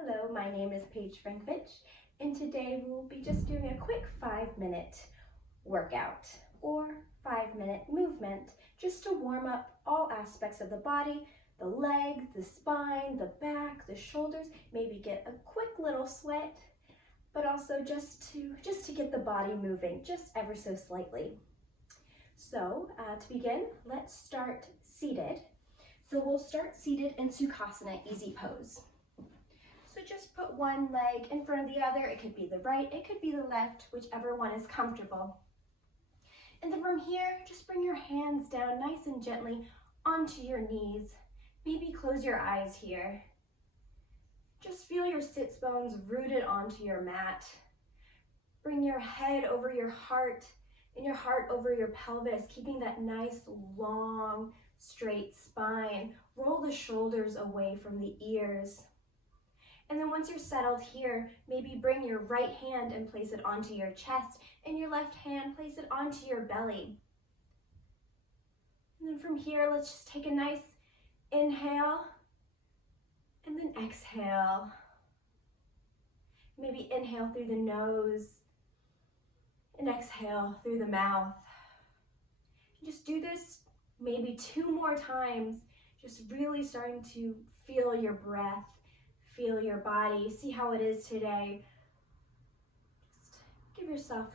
Hello, my name is Paige Frankovich, and today we'll be just doing a quick 5-minute workout or 5-minute movement just to warm up all aspects of the body, the legs, the spine, the back, the shoulders, maybe get a quick little sweat, but also just to get the body moving just ever so slightly. So to begin, let's start seated. So we'll start seated in Sukhasana, easy pose. So just put one leg in front of the other. It could be the right, it could be the left, whichever one is comfortable. And then from here, just bring your hands down nice and gently onto your knees. Maybe close your eyes here. Just feel your sits bones rooted onto your mat. Bring your head over your heart and your heart over your pelvis, keeping that nice, long, straight spine. Roll the shoulders away from the ears. And then once you're settled here, maybe bring your right hand and place it onto your chest, and your left hand, place it onto your belly. And then from here, let's just take a nice inhale, and then exhale. Maybe inhale through the nose, and exhale through the mouth. Just do this maybe 2 more times, just really starting to feel your breath. Feel your body, see how it is today. Just give yourself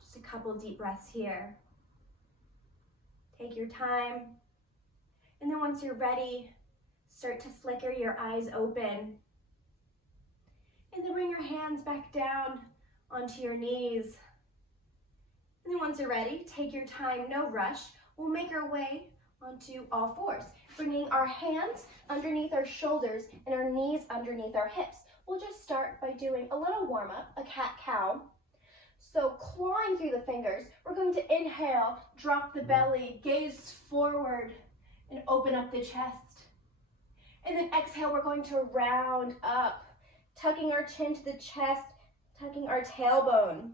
just a couple deep breaths here. Take your time. And then once you're ready, start to flicker your eyes open. And then bring your hands back down onto your knees. And then once you're ready, take your time, no rush. We'll make our way onto all fours, bringing our hands underneath our shoulders and our knees underneath our hips. We'll just start by doing a little warm-up, a cat-cow. So clawing through the fingers, we're going to inhale, drop the belly, gaze forward, and open up the chest. And then exhale, we're going to round up, tucking our chin to the chest, tucking our tailbone.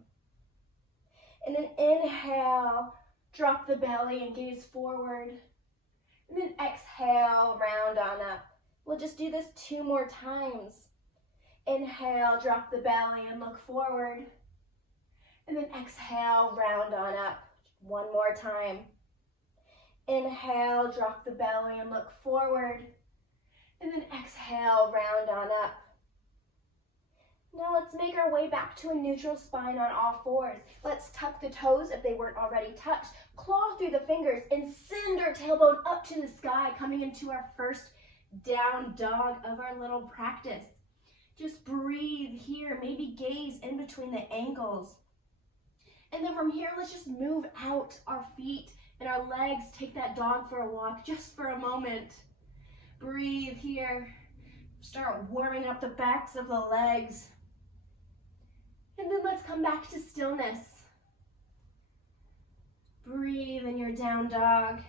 And then inhale, drop the belly and gaze forward. And then exhale, round on up. We'll just do this 2 more times. Inhale, drop the belly and look forward. And then exhale, round on up. 1 more time. Inhale, drop the belly and look forward. And then exhale, round on up. Now let's make our way back to a neutral spine on all fours. Let's tuck the toes if they weren't already touched. Claw through the fingers and send our tailbone up to the sky, coming into our first down dog of our little practice. Just breathe here, maybe gaze in between the ankles. And then from here, let's just move out our feet and our legs. Take that dog for a walk just for a moment. Breathe here. Start warming up the backs of the legs. And then let's come back to stillness. Breathe in your down dog.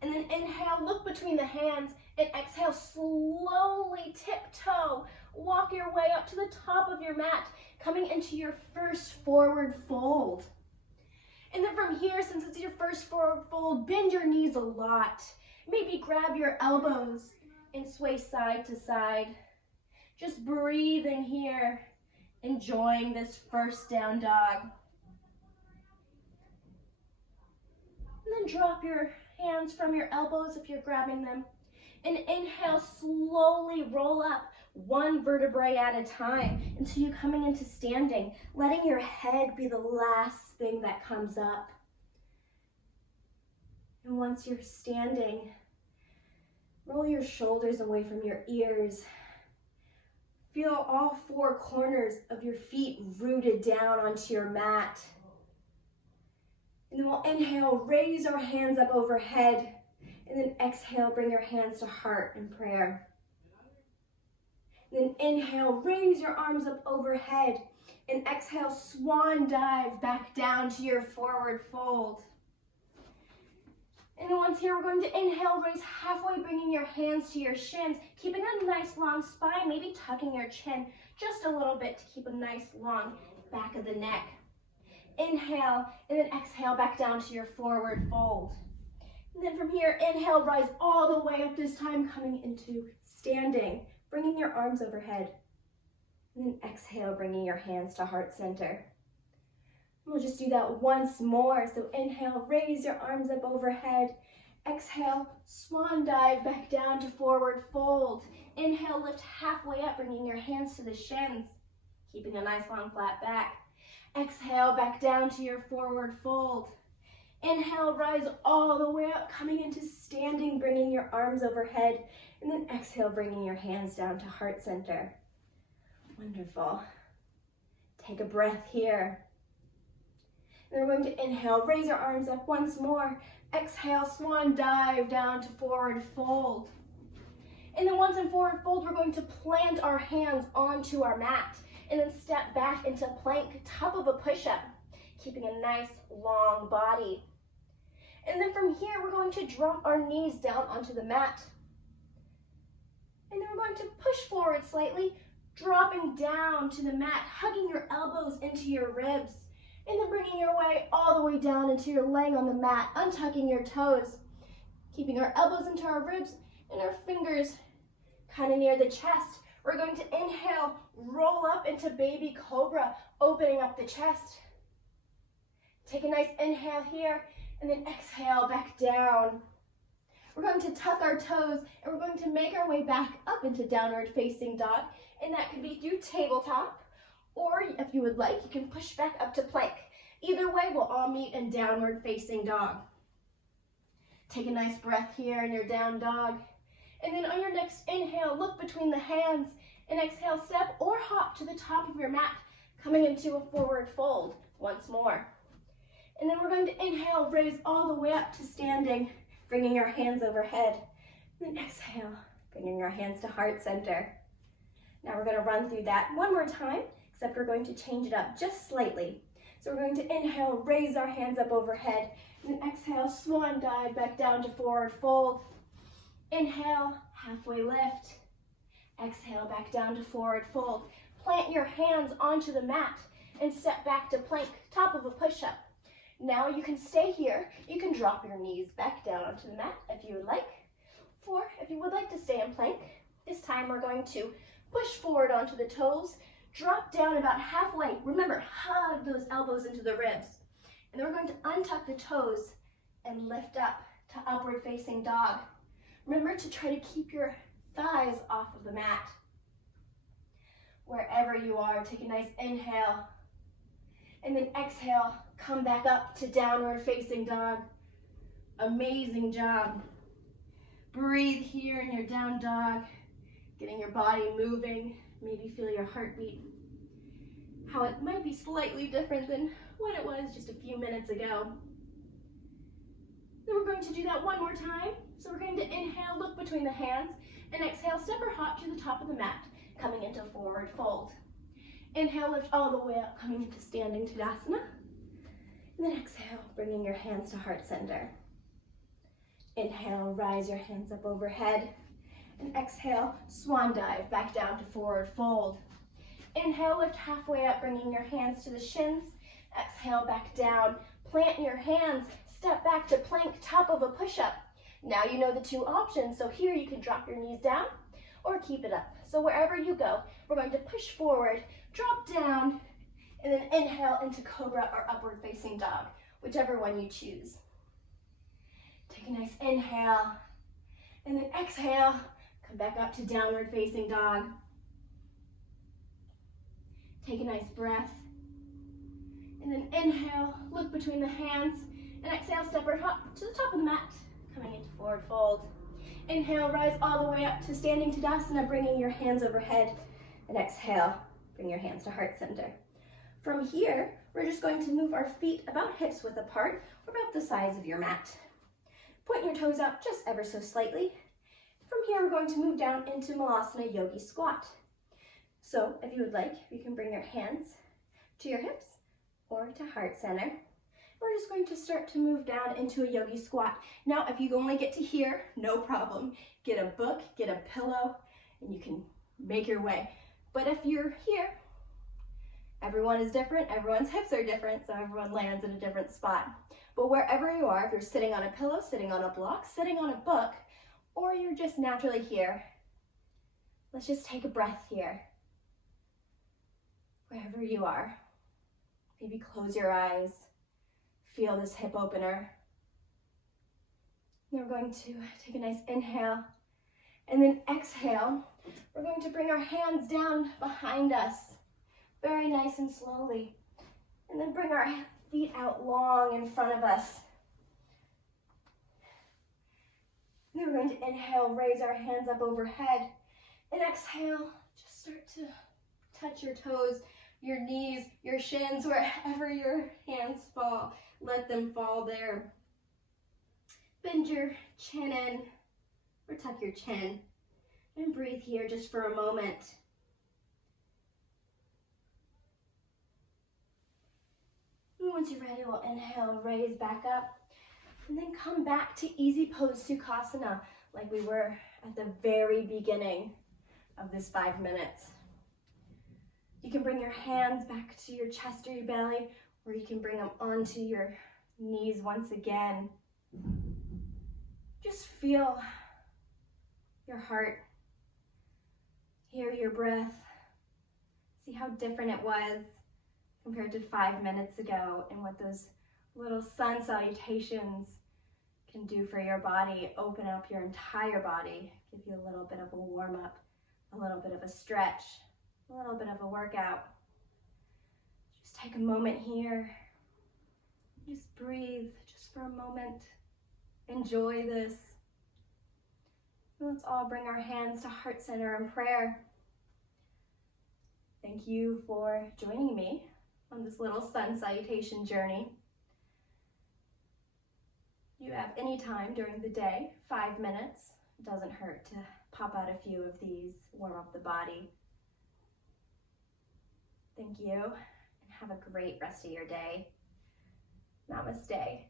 And then inhale, look between the hands, and exhale, slowly tiptoe. Walk your way up to the top of your mat, coming into your first forward fold. And then from here, since it's your first forward fold, bend your knees a lot. Maybe grab your elbows and sway side to side. Just breathe in here, enjoying this first down dog. And then drop your hands from your elbows if you're grabbing them. And inhale, slowly roll up 1 vertebrae at a time until you're coming into standing, letting your head be the last thing that comes up. And once you're standing, roll your shoulders away from your ears. Feel all 4 corners of your feet rooted down onto your mat. And then we'll inhale, raise our hands up overhead. And then exhale, bring your hands to heart in prayer. And then inhale, raise your arms up overhead. And exhale, swan dive back down to your forward fold. And then once here, we're going to inhale, raise halfway, bringing your hands to your shins, keeping a nice long spine, maybe tucking your chin just a little bit to keep a nice long back of the neck. Inhale, and then exhale back down to your forward fold. And then from here, inhale, rise all the way up, this time coming into standing. bringing your arms overhead. And then exhale, bringing your hands to heart center. We'll just do that once more. So inhale, raise your arms up overhead. Exhale, swan dive back down to forward fold. Inhale, lift halfway up, bringing your hands to the shins, keeping a nice long flat back. Exhale, back down to your forward fold. Inhale, rise all the way up, coming into standing, bringing your arms overhead. And then exhale, bringing your hands down to heart center. Wonderful. Take a breath here. And we're going to inhale, raise your arms up once more. Exhale, swan dive down to forward fold. And then once in forward fold, we're going to plant our hands onto our mat and then step back into plank, top of a push-up, keeping a nice long body. And then from here, we're going to drop our knees down onto the mat. And then we're going to push forward slightly, dropping down to the mat, hugging your elbows into your ribs. And then bringing your way all the way down until you're laying on the mat, untucking your toes, keeping our elbows into our ribs and our fingers kind of near the chest. We're going to inhale, roll up into baby cobra, opening up the chest. Take a nice inhale here, and then exhale back down. We're going to tuck our toes, and we're going to make our way back up into downward facing dog, and that could be through tabletop. Or if you would like, you can push back up to plank. Either way, we'll all meet in downward facing dog. Take a nice breath here in your down dog. And then on your next inhale, look between the hands and exhale, step or hop to the top of your mat, coming into a forward fold once more. And then we're going to inhale, raise all the way up to standing, bringing your hands overhead. And then exhale, bringing your hands to heart center. Now we're going to run through that one more time, except we're going to change it up just slightly. So we're going to inhale, raise our hands up overhead, and then exhale, swan dive back down to forward fold. Inhale, halfway lift. Exhale, back down to forward fold. Plant your hands onto the mat and step back to plank, top of a push-up. Now you can stay here. You can drop your knees back down onto the mat if you would like. Or if you would like to stay in plank, this time we're going to push forward onto the toes, drop down about halfway. Remember, hug those elbows into the ribs. And then we're going to untuck the toes and lift up to upward facing dog. Remember to try to keep your thighs off of the mat. Wherever you are, take a nice inhale. And then exhale, come back up to downward facing dog. Amazing job. Breathe here in your down dog, getting your body moving. Maybe feel your heartbeat. How it might be slightly different than what it was just a few minutes ago. Then we're going to do that one more time. So we're going to inhale, look between the hands, and exhale, step or hop to the top of the mat, coming into forward fold. Inhale, lift all the way up, coming into standing Tadasana. And then exhale, bringing your hands to heart center. Inhale, rise your hands up overhead. And exhale, swan dive back down to forward fold. Inhale, lift halfway up, bringing your hands to the shins. Exhale, back down. Plant your hands, step back to plank, top of a push-up. Now you know the two options, so here you can drop your knees down or keep it up. So wherever you go, we're going to push forward, drop down, and then inhale into cobra or upward facing dog, whichever one you choose. Take a nice inhale, and then exhale, come back up to downward facing dog. Take a nice breath, and then inhale, look between the hands, and exhale, step or hop to the top of the mat, coming into forward fold. Inhale, rise all the way up to standing Tadasana, bringing your hands overhead, and exhale, bring your hands to heart center. From here, we're just going to move our feet about hips width apart, or about the size of your mat. Point your toes out just ever so slightly. From here, we're going to move down into Malasana Yogi Squat. So if you would like, you can bring your hands to your hips or to heart center. We're just going to start to move down into a yogi squat. Now, if you only get to here, no problem. Get a book, get a pillow, and you can make your way. But if you're here, everyone is different, everyone's hips are different, so everyone lands in a different spot. But wherever you are, if you're sitting on a pillow, sitting on a block, sitting on a book, or you're just naturally here, Let's just take a breath here. Wherever you are. Maybe close your eyes. Feel this hip opener. Then we're going to take a nice inhale and then exhale. We're going to bring our hands down behind us, very nice and slowly. And then bring our feet out long in front of us. Then we're going to inhale, raise our hands up overhead. And exhale, just start to touch your toes, your knees, your shins, wherever your hands fall. Let them fall there. Bend your chin in, or tuck your chin. And breathe here just for a moment. And once you're ready, we'll inhale, raise back up. And then come back to easy pose Sukhasana, like we were at the very beginning of this 5 minutes. You can bring your hands back to your chest or your belly, or you can bring them onto your knees once again. Just feel your heart, hear your breath, see how different it was compared to 5 minutes ago, and what those little sun salutations can do for your body. Open up your entire body, give you a little bit of a warm up, a little bit of a stretch, a little bit of a workout. Just take a moment here. Just breathe just for a moment. Enjoy this. Let's all bring our hands to heart center in prayer. Thank you for joining me on this little sun salutation journey. You have any time during the day, 5 minutes. It doesn't hurt to pop out a few of these, warm up the body. Thank you, and have a great rest of your day. Namaste.